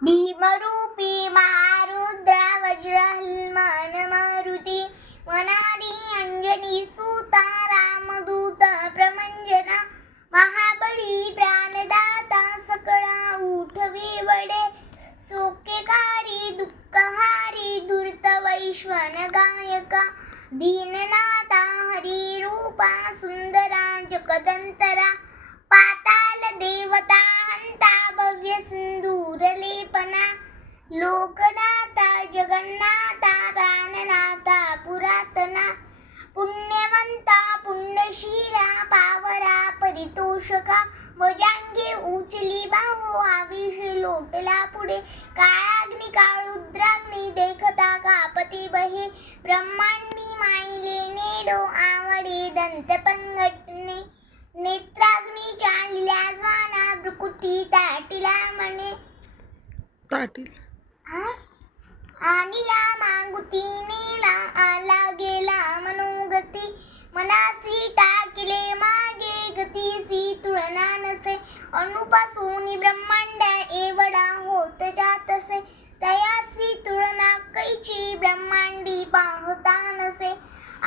भीमरूपी महारुद्रा वज्रहनुमान मारुती वनादी अंजनी सुता रामदूत प्रमंजना महाबळी प्राणदाता सकळा उठवी वडे सोकेकारी दुःखहारी धूर्त वैश्वन गायका दीननाथा हरिरूपा सुंदरा जगदंतरा पाताल देवता हंता भव्य सिंदूर लेपना लोकनाथा जगन्नाथा प्राणनाथा पुरातना पुण्यवंता पुण्यशीला पावरा परितोषका वजांगे उचली बाहो आविषे लोटला पुढे काळाग्नी काळुद्राग्नी देखता कापती बहे ब्रह्मांडी माईले नेडो आवडे दंतपंगटने नेत्राग्नी चालिल्या ज्वाना भ्रुकुटी ताटिला म्हणे ताटील आणिला मागुती नेला आला गेला मनोगती मनासी टाकिले मागे गतीसी तुळना नसे अनुपासून ब्रह्मांड एवढा होत जातसे तयासी तुळना कैची ब्रह्मांडी पाहता नसे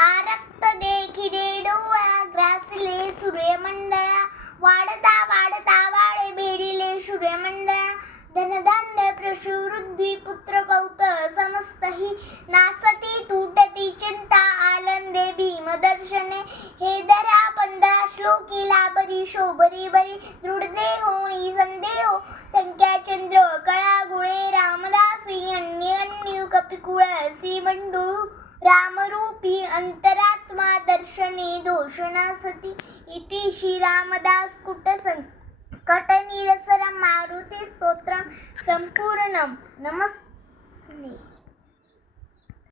आरक्त देखिले डोळा ग्रासले सूर्यमंडळा वाढता वाढता वाढे भेडिले सूर्यमंडळा धनधान्य प्रशुवृद्धी पुत्र पौत समस्तही नासती तुटती चिंता आनंदे भीमदर्शने हे धरा 15 श्लोकी लाभरी शोभरी बरी दृढदेहोनी संदेहो संख्या चंद्र कळा गुळे रामदासी अन्य कपिकुळ सी बंडू रामरूपी अंतरात्मा दर्शने दोषनासती इति श्री रामदास कुट कटनीरसरं मारुति स्तोत्रं संपूर्णं नमस्ते।